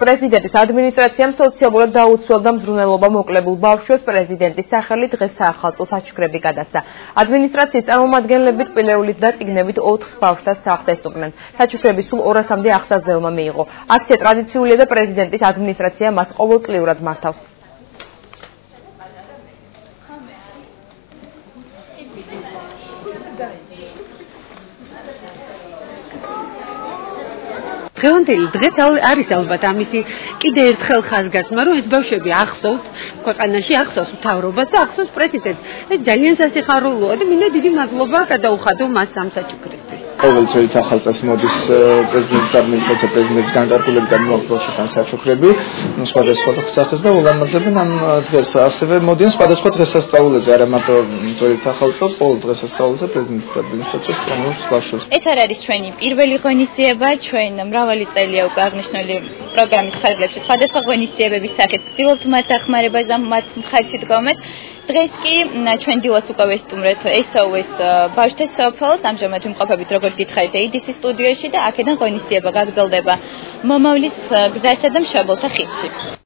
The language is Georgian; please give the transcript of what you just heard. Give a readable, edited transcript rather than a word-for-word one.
პრეზიდენტის ადმინისტრაციამ სოციალურად დაუცველდა მზრუნველობა მოკლებულ ბავშვებს პრეზიდენტის სახელით დღეს საახალწლო საჩუქრები გადასცა. ადმინისტრაციის წარმომადგენლები ტყილეულით და წიგნებით 4 ბავშვს სახლს ესტუმრნენ. საჩუქრები სულ 200-მდე აღსაძელმა მიიღო. აქცია ტრადიციულია და პრეზიდენტის ადმინისტრაცია მას ყოველწლიურად მართავს. დღევანდელი დღეს არის ალბათ ამისი კიდე ერთხელ ხაზგასმა, რომ ეს ბავშვები ახსოვთ ქვეყანაში, ახსოვს მთავრობას და ახსოვს პრეზიდენტს. ეს ძალიან სასიხარულოა და მინდა დიდი მადლობა გადაუხადო მას ამ საჩუქრისთვის. ყოველწლიურად ახალწელს მოდის პრეზიდენტის ადმინისტრაცია პრეზიდენტის განკარგულებით მოაქვს საჩუქრები, სხვადასხვა სახის და ულამაზებენ ამ დღეს. ასევე მოდიან სხვადასხვა დღესასწაულებზე, არა მარტო ძველი ახალწელს, ყოველ დღესასწაულზე პრეზიდენტის ადმინისტრაციას სტუმრობს ბავშვებს. ეს არ არის ჩვენი პირველი ღონისძიება, ჩვენ მრავალი წელია უკვე აღნიშნული პროგრამის ფარგლებში სხვადასხვა ღონისძიებების სახით ვცდილობთ მათ დახმარებას და მათ მხარში დგომეთ. დღეს კი ჩვენ დილას უკვე ვესტუმრეთ SOS ბავშვთა სოფელს, ამჟამად ვიმყოფებით როგორც გითხარით ADC სტუდიაში და აქედან ღონისძიება გაგრძელდება მომავლის გზასა და მშობელთა ხიდში.